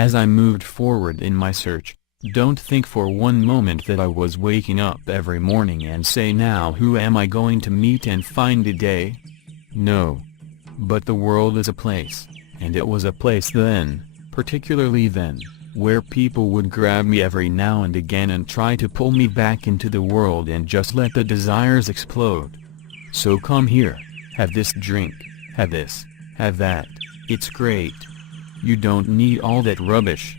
As I moved forward in my search, don't think for one moment that I was waking up every morning and say, now who am I going to meet and find today? No. But the world is a place, and it was a place then, particularly then, where people would grab me every now and again and try to pull me back into the world and just let the desires explode. So come here, have this drink, have this, have that, it's great. You don't need all that rubbish.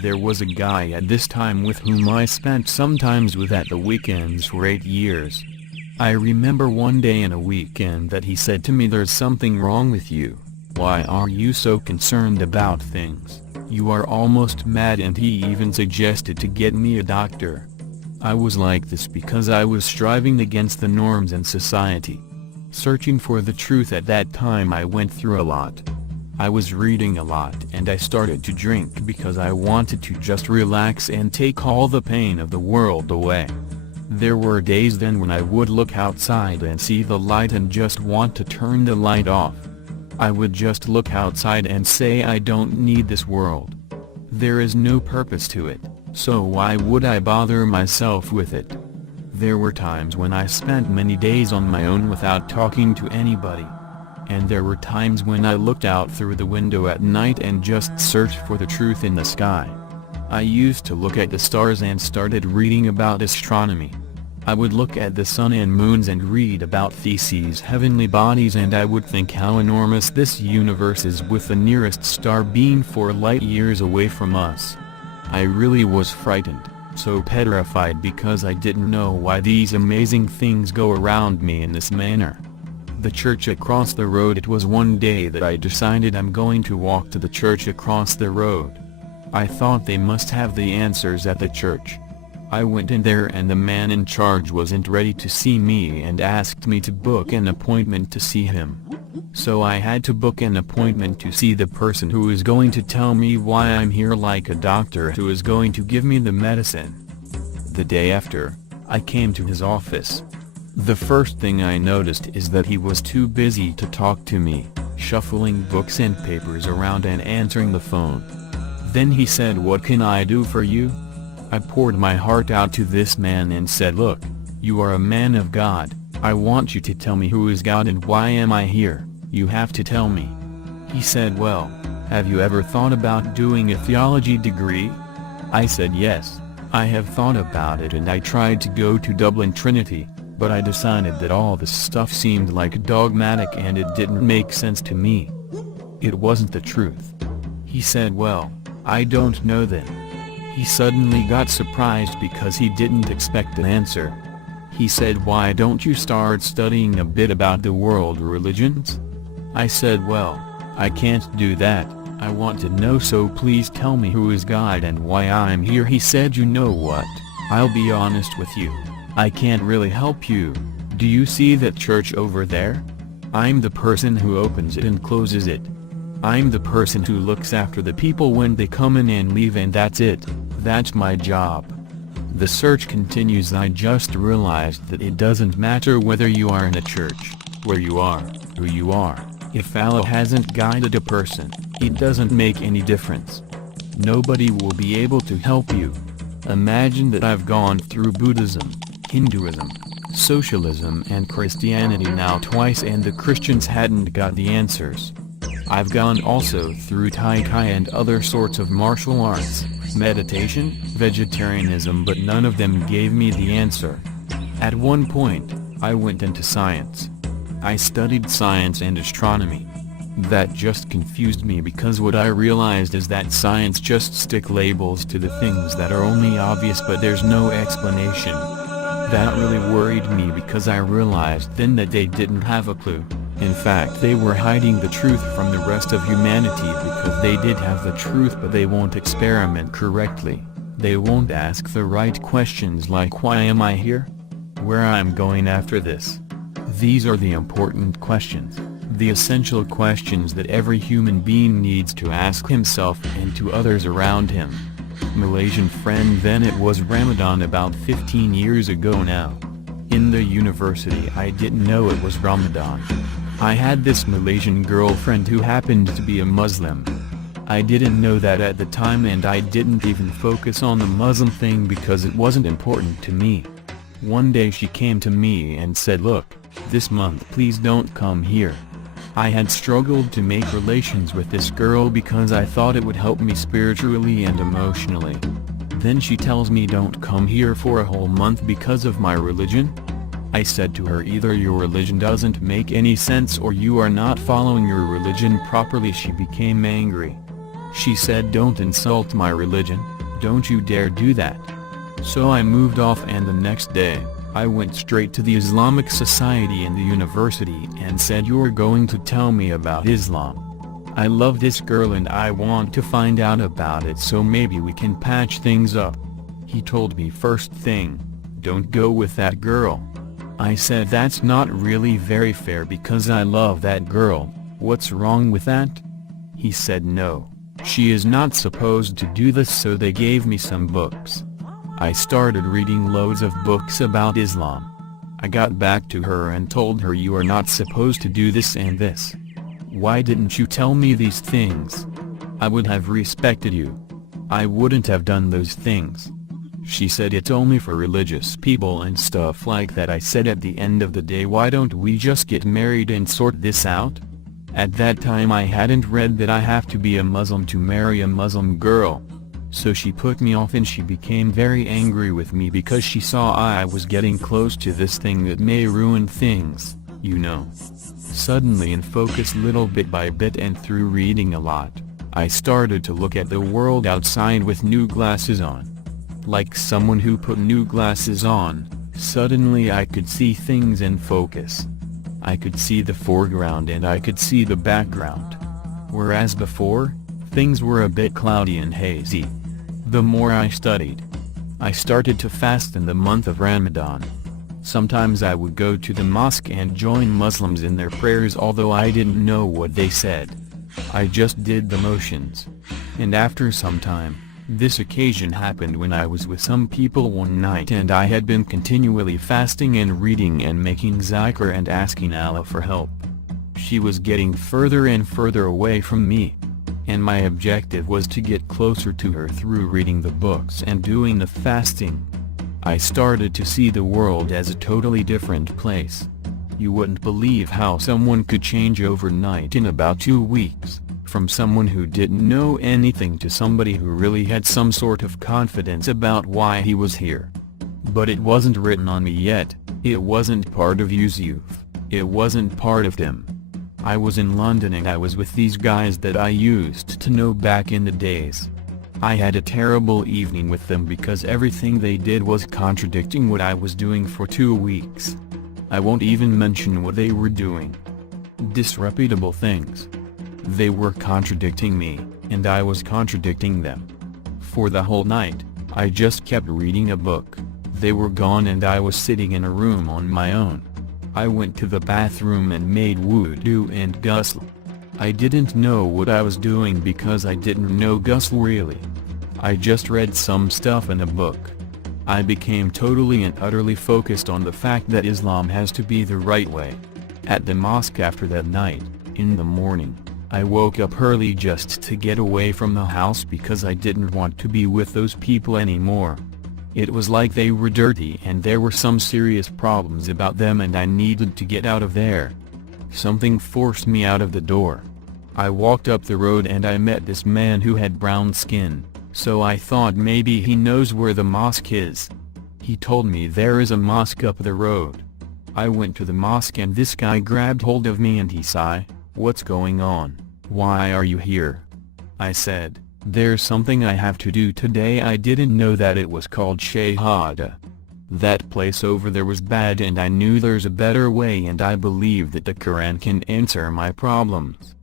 There was a guy at this time with whom I spent sometimes with at the weekends for 8 years. I remember one day in a weekend that he said to me, there's something wrong with you. Why are you so concerned about things? You are almost mad, and he even suggested to get me a doctor. I was like this because I was striving against the norms in society. Searching for the truth at that time, I went through a lot. I was reading a lot, and I started to drink because I wanted to just relax and take all the pain of the world away. There were days then when I would look outside and see the light and just want to turn the light off. I would just look outside and say, I don't need this world. There is no purpose to it, so why would I bother myself with it? There were times when I spent many days on my own without talking to anybody. And there were times when I looked out through the window at night and just searched for the truth in the sky. I used to look at the stars and started reading about astronomy. I would look at the sun and moons and read about Theses, heavenly bodies, and I would think how enormous this universe is, with the nearest star being 4 light years away from us. I really was frightened, so petrified, because I didn't know why these amazing things go around me in this manner. The church across the road. It was one day that I decided I'm going to walk to the church across the road. I thought they must have the answers at the church. I went in there, and the man in charge wasn't ready to see me and asked me to book an appointment to see him. So I had to book an appointment to see the person who is going to tell me why I'm here, like a doctor who is going to give me the medicine. The day after, I came to his office. The first thing I noticed is that he was too busy to talk to me, shuffling books and papers around and answering the phone. Then he said, "What can I do for you?" I poured my heart out to this man and said, "Look, you are a man of God. I want you to tell me who is God and why am I here. You have to tell me." He said, "Well, have you ever thought about doing a theology degree?" I said, "Yes, I have thought about it, and I tried to go to Dublin Trinity, but I decided that all this stuff seemed like dogmatic and it didn't make sense to me. It wasn't the truth." He said, "Well, I don't know then." He suddenly got surprised because he didn't expect an answer. He said, "Why don't you start studying a bit about the world religions?" I said, "Well, I can't do that. I want to know, so please tell me who is God and why I'm here." He said, "You know what, I'll be honest with you. I can't really help you. Do you see that church over there? I'm the person who opens it and closes it. I'm the person who looks after the people when they come in and leave, and that's it. That's my job." The search continues. I just realized that it doesn't matter whether you are in a church, where you are, who you are. If Allah hasn't guided a person, it doesn't make any difference. Nobody will be able to help you. Imagine that I've gone through Buddhism, Hinduism, socialism and Christianity now twice, and the Christians hadn't got the answers. I've gone also through Tai Chi and other sorts of martial arts, meditation, vegetarianism, but none of them gave me the answer. At one point, I went into science. I studied science and astronomy. That just confused me, because what I realized is that science just stick labels to the things that are only obvious, but there's no explanation. That really worried me, because I realized then that they didn't have a clue. In fact, they were hiding the truth from the rest of humanity, because they did have the truth, but they won't experiment correctly. They won't ask the right questions, like why am I here? Where I'm going after this? These are the important questions, the essential questions that every human being needs to ask himself and to others around him. Malaysian friend, then it was Ramadan about 15 years ago now. In the university I didn't know it was Ramadan. I had this Malaysian girlfriend who happened to be a Muslim. I didn't know that at the time, and I didn't even focus on the Muslim thing because it wasn't important to me. One day she came to me and said, "Look, this month please don't come here." I had struggled to make relations with this girl because I thought it would help me spiritually and emotionally. Then she tells me don't come here for a whole month because of my religion? I said to her, either your religion doesn't make any sense or you are not following your religion properly. She became angry. She said, "Don't insult my religion, don't you dare do that." So I moved off, and the next day, I went straight to the Islamic Society in the university and said, "You're going to tell me about Islam. I love this girl and I want to find out about it, so maybe we can patch things up." He told me, first thing, "Don't go with that girl." I said, "That's not really very fair because I love that girl, what's wrong with that?" He said, "No, she is not supposed to do this." So they gave me some books. I started reading loads of books about Islam. I got back to her and told her, "You are not supposed to do this and this. Why didn't you tell me these things? I would have respected you. I wouldn't have done those things." She said, "It's only for religious people and stuff like that." I said, "At the end of the day, why don't we just get married and sort this out?" At that time I hadn't read that I have to be a Muslim to marry a Muslim girl. So she put me off, and she became very angry with me because she saw I was getting close to this thing that may ruin things, you know. Suddenly, and focused little bit by bit and through reading a lot, I started to look at the world outside with new glasses on. Like someone who put new glasses on, suddenly I could see things in focus. I could see the foreground and I could see the background. Whereas before, things were a bit cloudy and hazy. The more I studied, I started to fast in the month of Ramadan. Sometimes I would go to the mosque and join Muslims in their prayers, although I didn't know what they said. I just did the motions. And after some time, this occasion happened when I was with some people one night, and I had been continually fasting and reading and making zikr and asking Allah for help. She was getting further and further away from me, and my objective was to get closer to her through reading the books and doing the fasting. I started to see the world as a totally different place. You wouldn't believe how someone could change overnight in about 2 weeks, from someone who didn't know anything to somebody who really had some sort of confidence about why he was here. But it wasn't written on me yet, it wasn't part of Yusuf, it wasn't part of them. I was in London and I was with these guys that I used to know back in the days. I had a terrible evening with them because everything they did was contradicting what I was doing for 2 weeks. I won't even mention what they were doing. Disreputable things. They were contradicting me, and I was contradicting them. For the whole night, I just kept reading a book. They were gone and I was sitting in a room on my own. I went to the bathroom and made wudu and ghusl. I didn't know what I was doing because I didn't know ghusl really. I just read some stuff in a book. I became totally and utterly focused on the fact that Islam has to be the right way. At the mosque after that night, in the morning, I woke up early just to get away from the house because I didn't want to be with those people anymore. It was like they were dirty and there were some serious problems about them and I needed to get out of there. Something forced me out of the door. I walked up the road and I met this man who had brown skin, so I thought maybe he knows where the mosque is. He told me there is a mosque up the road. I went to the mosque and this guy grabbed hold of me and he said, "What's going on? Why are you here?" I said, "There's something I have to do today." I didn't know that it was called Shahada. That place over there was bad and I knew there's a better way, and I believe that the Quran can answer my problems.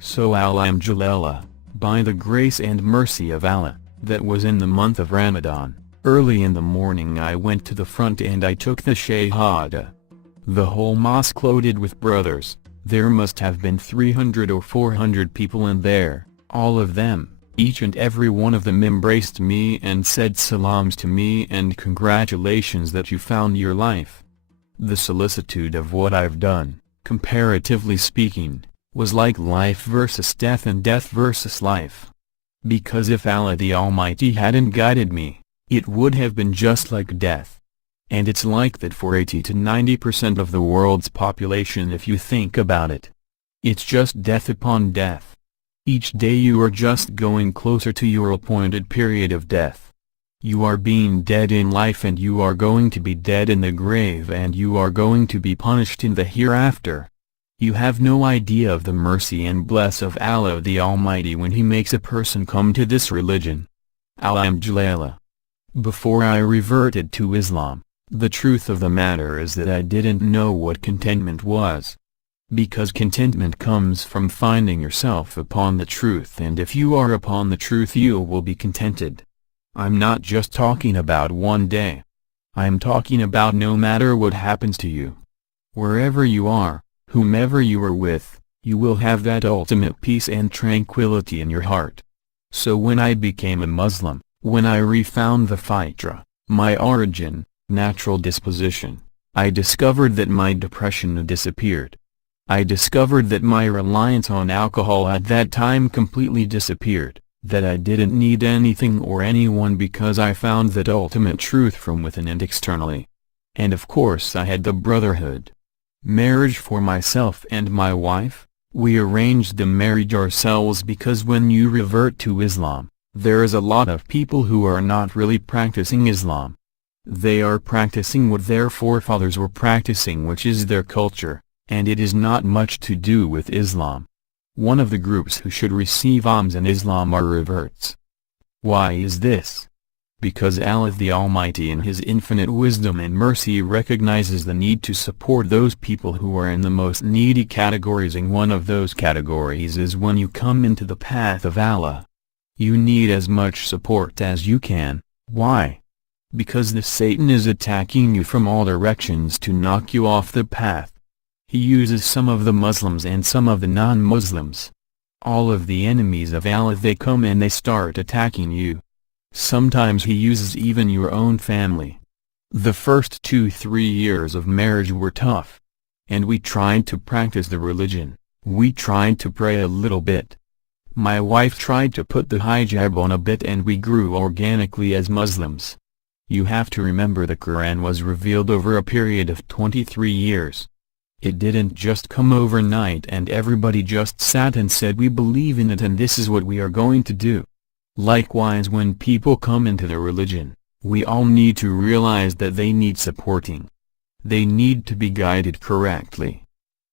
So alhamdulillah, by the grace and mercy of Allah, that was in the month of Ramadan, early in the morning I went to the front and I took the Shahada. The whole mosque loaded with brothers, there must have been 300 or 400 people in there, all of them. Each and every one of them embraced me and said salams to me and congratulations that you found your life. The solicitude of what I've done, comparatively speaking, was like life versus death and death versus life. Because if Allah the Almighty hadn't guided me, it would have been just like death. And it's like that for 80 to 90% of the world's population if you think about it. It's just death upon death. Each day you are just going closer to your appointed period of death. You are being dead in life and you are going to be dead in the grave and you are going to be punished in the hereafter. You have no idea of the mercy and bless of Allah the Almighty when He makes a person come to this religion. Alhamdulillah. Before I reverted to Islam, the truth of the matter is that I didn't know what contentment was. Because contentment comes from finding yourself upon the truth, and if you are upon the truth you will be contented. I'm not just talking about one day. I'm talking about no matter what happens to you. Wherever you are, whomever you are with, you will have that ultimate peace and tranquility in your heart. So when I became a Muslim, when I refound the fitra, my origin, natural disposition, I discovered that my depression had disappeared. I discovered that my reliance on alcohol at that time completely disappeared, that I didn't need anything or anyone because I found that ultimate truth from within and externally. And of course I had the brotherhood. Marriage for myself and my wife, we arranged the marriage ourselves because when you revert to Islam, there is a lot of people who are not really practicing Islam. They are practicing what their forefathers were practicing, which is their culture, and it is not much to do with Islam. One of the groups who should receive alms in Islam are reverts. Why is this? Because Allah the Almighty in His infinite wisdom and mercy recognizes the need to support those people who are in the most needy categories, and one of those categories is when you come into the path of Allah. You need as much support as you can. Why? Because the Satan is attacking you from all directions to knock you off the path. He uses some of the Muslims and some of the non-Muslims. All of the enemies of Allah, they come and they start attacking you. Sometimes he uses even your own family. The first 2-3 years of marriage were tough. And we tried to practice the religion, we tried to pray a little bit. My wife tried to put the hijab on a bit and we grew organically as Muslims. You have to remember the Quran was revealed over a period of 23 years. It didn't just come overnight and everybody just sat and said we believe in it and this is what we are going to do. Likewise, when people come into the religion, we all need to realize that they need supporting. They need to be guided correctly.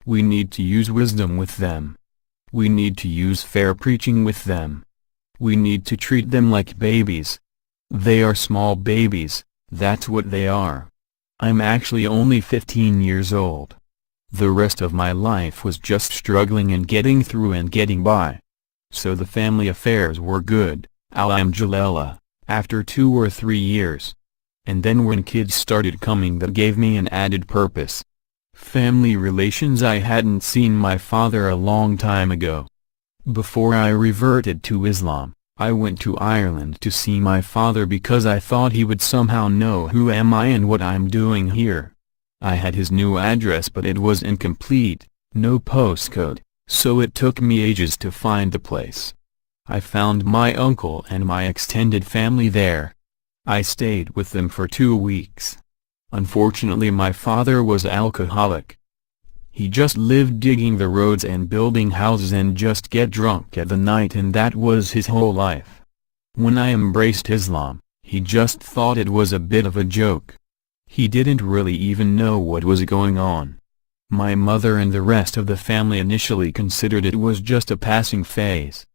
We need to use wisdom with them. We need to use fair preaching with them. We need to treat them like babies. They are small babies, that's what they are. I'm actually only 15 years old. The rest of my life was just struggling and getting through and getting by. So the family affairs were good, alhamdulillah, after 2 or 3 years. And then when kids started coming, that gave me an added purpose. Family relations, I hadn't seen my father a long time ago. Before I reverted to Islam, I went to Ireland to see my father because I thought he would somehow know who am I and what I'm doing here. I had his new address but it was incomplete, no postcode, so it took me ages to find the place. I found my uncle and my extended family there. I stayed with them for 2 weeks. Unfortunately, my father was alcoholic. He just lived digging the roads and building houses and just get drunk at the night, and that was his whole life. When I embraced Islam, he just thought it was a bit of a joke. He didn't really even know what was going on. My mother and the rest of the family initially considered it was just a passing phase.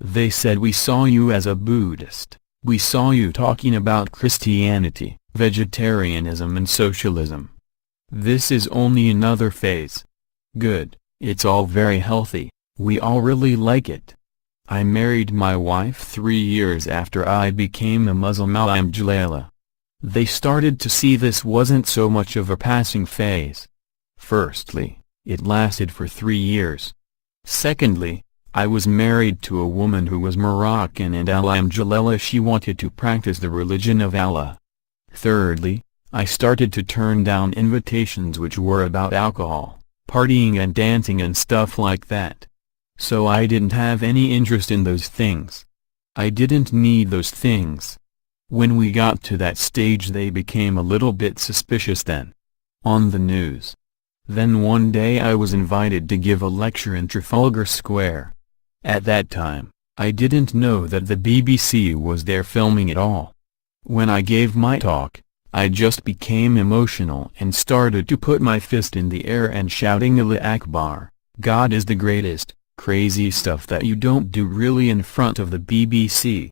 They said, "We saw you as a Buddhist. We saw you talking about Christianity, vegetarianism and socialism. This is only another phase. Good, it's all very healthy, we all really like it." I married my wife 3 years after I became a Muslim, alhamdulillah. They started to see this wasn't so much of a passing phase. Firstly, it lasted for 3 years. Secondly, I was married to a woman who was Moroccan and alhamdulillah she wanted to practice the religion of Allah. Thirdly, I started to turn down invitations which were about alcohol, partying and dancing and stuff like that. So I didn't have any interest in those things. I didn't need those things. When we got to that stage they became a little bit suspicious then. On the news. Then one day I was invited to give a lecture in Trafalgar Square. At that time, I didn't know that the BBC was there filming it all. When I gave my talk, I just became emotional and started to put my fist in the air and shouting Allah Akbar, God is the greatest, crazy stuff that you don't do really in front of the BBC.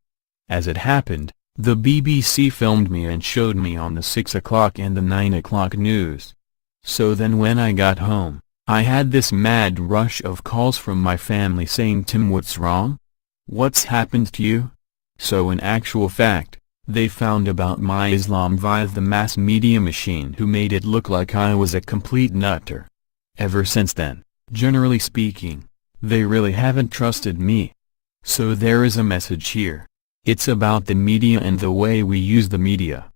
As it happened, the BBC filmed me and showed me on the 6 o'clock and the 9 o'clock news. So then when I got home, I had this mad rush of calls from my family saying, Tim, what's wrong? What's happened to you? So in actual fact, they found about my Islam via the mass media machine who made it look like I was a complete nutter. Ever since then, generally speaking, they really haven't trusted me. So there is a message here. It's about the media and the way we use the media.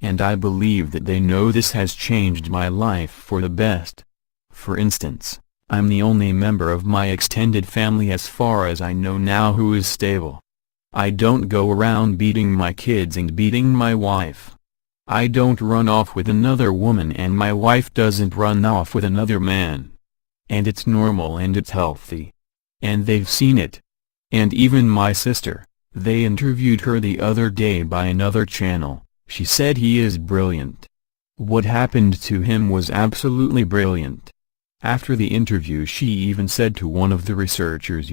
And I believe that they know this has changed my life for the best. For instance, I'm the only member of my extended family as far as I know now who is stable. I don't go around beating my kids and beating my wife. I don't run off with another woman and my wife doesn't run off with another man. And it's normal and it's healthy. And they've seen it. And even my sister, they interviewed her the other day by another channel, she said he is brilliant. What happened to him was absolutely brilliant. After the interview she even said to one of the researchers,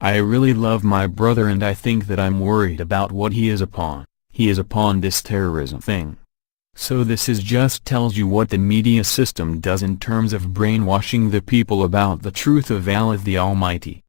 I really love my brother and I think that I'm worried about what he is upon. He is upon this terrorism thing. So this is just tells you what the media system does in terms of brainwashing the people about the truth of Allah the Almighty.